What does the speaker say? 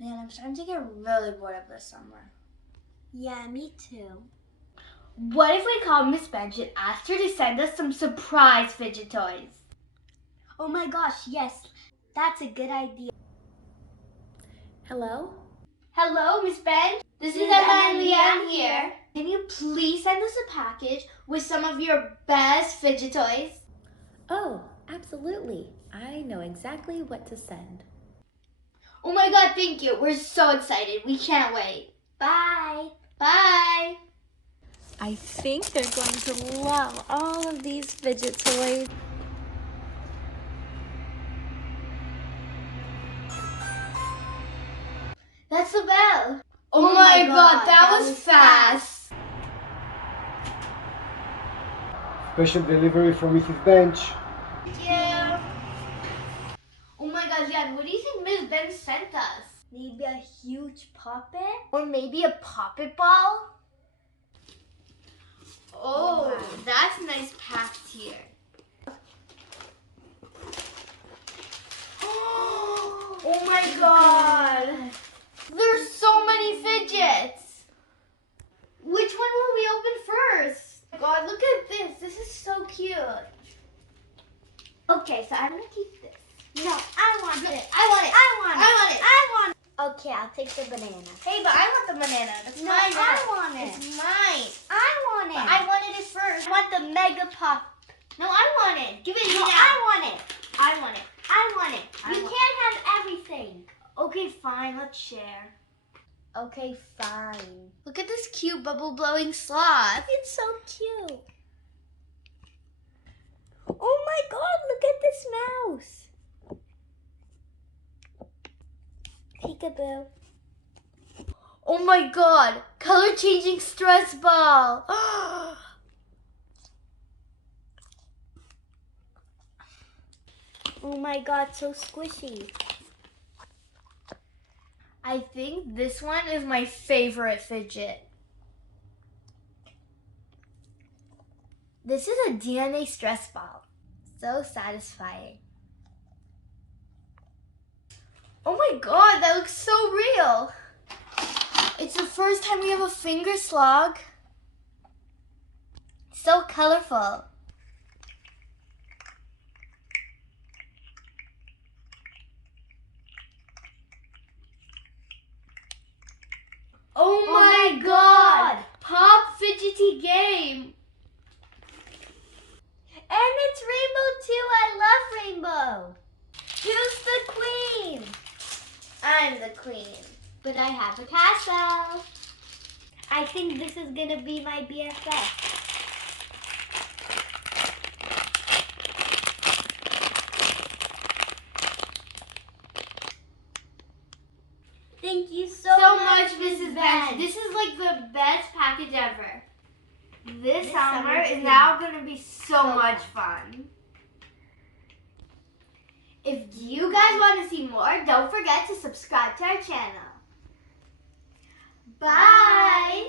Man, I'm starting to get really bored of this summer. Yeah, me too. What if we call Miss Bench and asked her to send us some surprise fidget toys? Oh my gosh, yes. That's a good idea. Hello? Hello, Miss Bench. This is Miss Emma Emma and and Leanne Leanne here. Can you please send us a package with some of your best fidget toys? Oh, absolutely. I know exactly what to send. Oh my god, thank you. We're so excited. We can't wait. Bye. Bye. I think they're going to love all of these fidget toys. That's the bell. Oh my god, that was fast. Special delivery from Mrs. Bench. Thank you. Oh my god, Leanne, what do you think Miss Bench sent us? Maybe a huge puppet? Or maybe a poppet ball? Oh, wow. that's nice packed here. Oh my god. There's so many fidgets. Which one will we open first? Oh my god, look at this. This is so cute. Okay, so I'm gonna keep this. No, I want it. I want it. I want it. I want it. I want it. Okay, I'll take the banana. Hey, but I want the banana. That's No, mine. I want it. It's mine. I want But it. I wanted it first. I want the mega pop. No, I want it. Give it to me No, now. I want it. I want it. I want it. I You want- can't have everything. Okay, fine. Let's share. Okay, fine. Look at this cute bubble blowing sloth. It's so cute. Oh my god, look at this mouse. Peekaboo. Oh my god, color changing stress ball. Oh my god, so squishy. I think this one is my favorite fidget. This is a DNA stress ball. So satisfying. Oh my god, that looks so real. It's the first time we have a finger slog. So colorful. Oh my god! Pop fidgety game. And it's rainbow too. I love rainbow. Who's the queen? I'm the queen. But I have a tassel. I think this is gonna be my BFF. Thank you so much, Mrs. Bench. This is like the best package ever. This summer is now going to be so much fun. If you guys want to see more, don't forget to subscribe to our channel. Bye.